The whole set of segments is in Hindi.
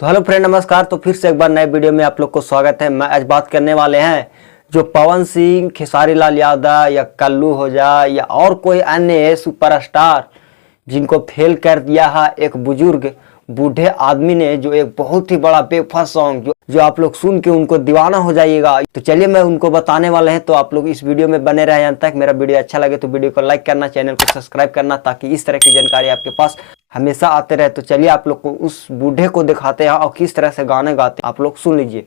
तो हेलो फ्रेंड, नमस्कार। तो फिर से एक बार नए वीडियो में आप लोग को स्वागत है। मैं आज बात करने वाले हैं जो पवन सिंह, खेसारी लाल यादव या कल्लू हो जाए या और कोई अन्य सुपरस्टार जिनको फेल कर दिया है एक बुजुर्ग बूढ़े आदमी ने, जो एक बहुत ही बड़ा बेवफा सॉन्ग जो आप लोग सुन के उनको दीवाना हो जाइएगा। तो चलिए मैं उनको बताने वाले हैं, तो आप लोग इस वीडियो में बने रहे अंत तक। मेरा वीडियो अच्छा लगे तो वीडियो को लाइक करना, चैनल को सब्सक्राइब करना, ताकि इस तरह की जानकारी आपके पास हमेशा आते रहे। तो चलिए आप लोग को उस बूढ़े को दिखाते हैं और किस तरह से गाने गाते हैं, आप लोग सुन लीजिए।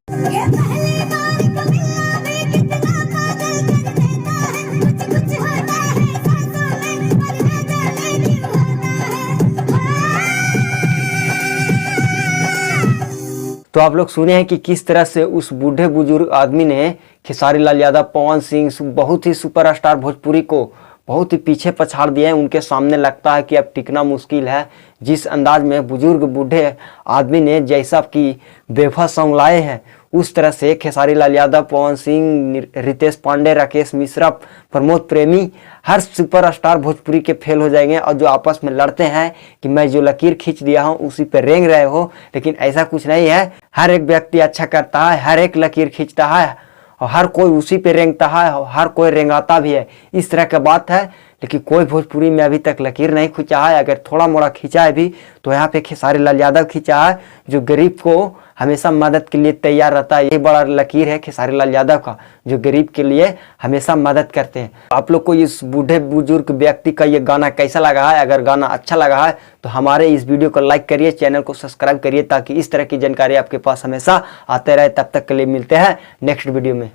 तो आप लोग सुने हैं कि किस तरह से उस बूढ़े बुजुर्ग आदमी ने खेसारी लाल यादव, पवन सिंह, बहुत ही सुपरस्टार भोजपुरी को बहुत ही पीछे पछाड़ दिए हैं। उनके सामने लगता है कि अब टिकना मुश्किल है। जिस अंदाज में बुजुर्ग बूढ़े आदमी ने जैसा कि बेवफा सॉन्ग लाए हैं, उस तरह से खेसारी लाल यादव, पवन सिंह, रितेश पांडे, राकेश मिश्रा, प्रमोद प्रेमी, हर सुपरस्टार भोजपुरी के फेल हो जाएंगे। और जो आपस में लड़ते हैं कि मैं जो लकीर खींच दिया हूँ उसी पे रेंग रहे हो, लेकिन ऐसा कुछ नहीं है। हर एक व्यक्ति अच्छा करता है, हर एक लकीर खींचता है और हर कोई उसी पे रेंगता है और हर कोई रेंगाता भी है। इस तरह का बात है। लेकिन कोई भोजपुरी में अभी तक लकीर नहीं खींचा है। अगर थोड़ा मोड़ा खींचा है भी तो यहाँ पे खेसारी लाल यादव खींचा है, जो गरीब को हमेशा मदद के लिए तैयार रहता है। यही बड़ा लकीर है खेसारी लाल यादव का, जो गरीब के लिए हमेशा मदद करते हैं। आप लोग को इस बूढ़े बुजुर्ग व्यक्ति का ये गाना कैसा लगा है? अगर गाना अच्छा लगा है तो हमारे इस वीडियो को लाइक करिए, चैनल को सब्सक्राइब करिए, ताकि इस तरह की जानकारी आपके पास हमेशा आते रहे। तब तक के लिए मिलते हैं नेक्स्ट वीडियो में।